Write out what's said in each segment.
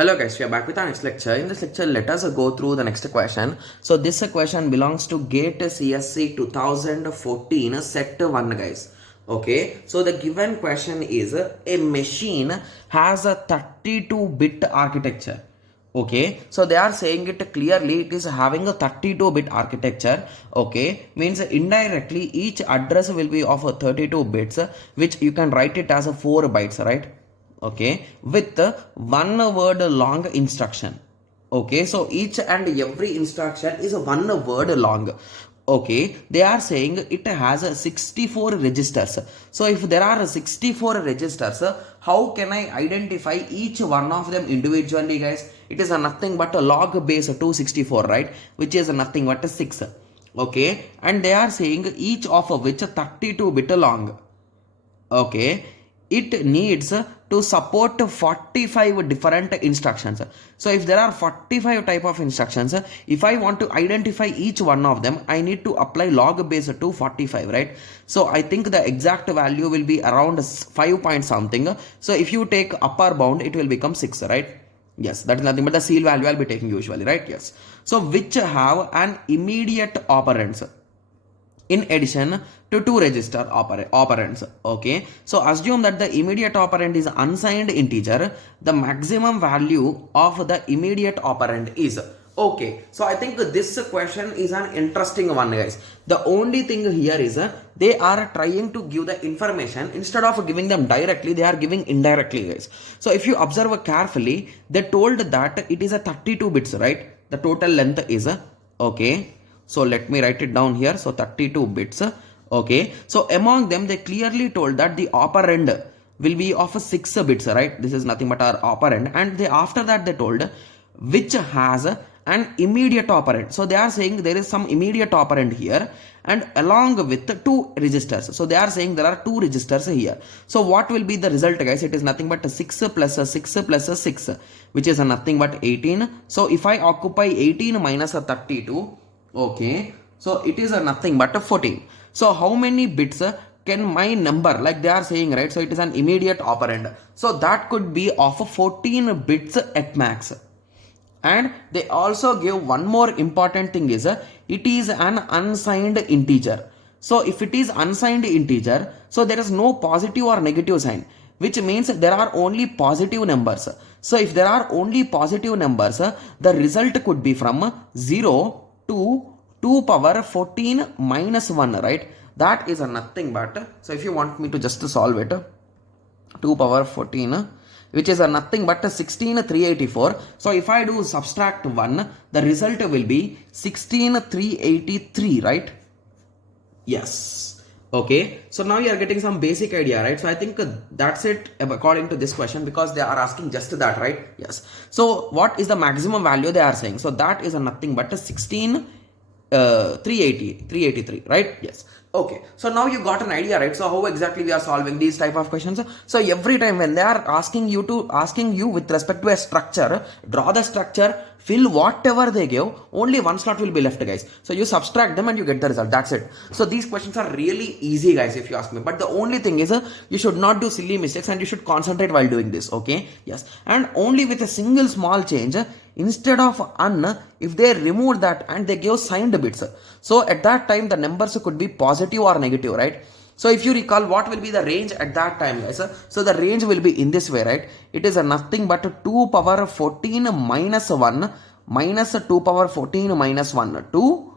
Hello guys, we are back with our next lecture. In this lecture, let us go through the next question. So this question belongs to GATE CSC 2014 set 1 guys. Okay, so the given question is a machine has a 32-bit architecture. Okay, so they are saying it clearly, it is having a 32-bit architecture. Okay, means indirectly each address will be of 32 bits, which you can write it as 4 bytes, right? Okay, with one word long instruction. Okay, so each and every instruction is one word long. Okay, they are saying it has 64 registers. So if there are 64 registers, how can I identify each one of them individually, guys? It is nothing but a log base 264, right? Which is nothing but 6. Okay, and they are saying each of which 32 bit long. Okay, it needs to support 45 different instructions. So if there are 45 type of instructions, if I want to identify each one of them, I need to apply log base to 45, right? So I think the exact value will be around 5 point something. So if you take upper bound, it will become 6, right? Yes, that is nothing but the seal value I'll be taking usually, right? Yes. So which have an immediate operands in addition to two register operands. Okay, so assume that the immediate operand is unsigned integer. The maximum value of the immediate operand is, okay, so I think this question is an interesting one, guys. The only thing here is they are trying to give the information. Instead of giving them directly, they are giving indirectly, guys. So if you observe carefully, they told that it is a 32 bits, right? The total length is okay. So let me write it down here. So 32 bits. Okay. So among them, they clearly told that the operand will be of 6 bits, right? This is nothing but our operand. And they, after that, they told which has an immediate operand. So they are saying there is some immediate operand here and along with 2 registers. So they are saying there are 2 registers here. So what will be the result, guys? It is nothing but 6 plus 6 plus 6, which is nothing but 18. So if I occupy 18 minus 32, okay, so it is nothing but a 14. So how many bits can my number, like they are saying, right? So it is an immediate operand. So that could be of 14 bits at max. And they also give one more important thing is it is an unsigned integer. So if it is unsigned integer, so there is no positive or negative sign, which means there are only positive numbers. So if there are only positive numbers, the result could be from 0 to 2 power 14 minus 1, right? That is nothing but, so if you want me to just solve it, 2 power 14, which is nothing but 16,384. So if I do subtract 1, the result will be 16,383, right? Yes. Okay, so now you are getting some basic idea, right? So I think that's it according to this question, because they are asking just that, right? Yes. So what is the maximum value they are saying? So that is nothing but 383, right? Yes. Okay, so now you got an idea, right? So how exactly we are solving these type of questions? So every time when they are asking you with respect to a structure, draw the structure, fill whatever they give, only one slot will be left, guys. So you subtract them and you get the result. That's it. So these questions are really easy, guys, if you ask me. But the only thing is you should not do silly mistakes and you should concentrate while doing this. Okay, yes. And only with a single small change, instead of if they remove that and they give signed bits, so at that time the numbers could be positive or negative, right? So if you recall, what will be the range at that time, guys? So the range will be in this way, right? It is nothing but 2 power 14 minus 1 minus 2 power 14 minus 1 to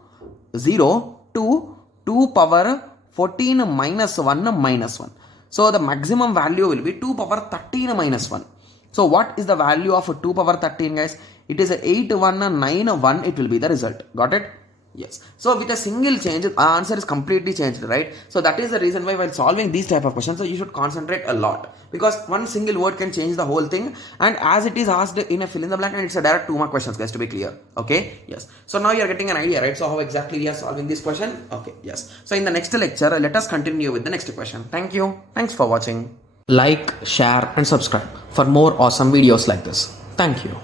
0 to 2 power 14 minus 1 minus 1. So the maximum value will be 2 power 13 minus 1. So what is the value of 2 power 13, guys? It is 8191. It will be the result. Got it? Yes. So with a single change, our answer is completely changed, right? So that is the reason why while solving these type of questions, so you should concentrate a lot, because one single word can change the whole thing. And as it is asked in a fill in the blank, and it's a direct 2 mark questions, guys, to be clear. Okay. Yes. So now you are getting an idea, right? So how exactly we are solving this question? Okay. Yes. So in the next lecture, let us continue with the next question. Thank you. Thanks for watching. Like, share and subscribe for more awesome videos like this. Thank you.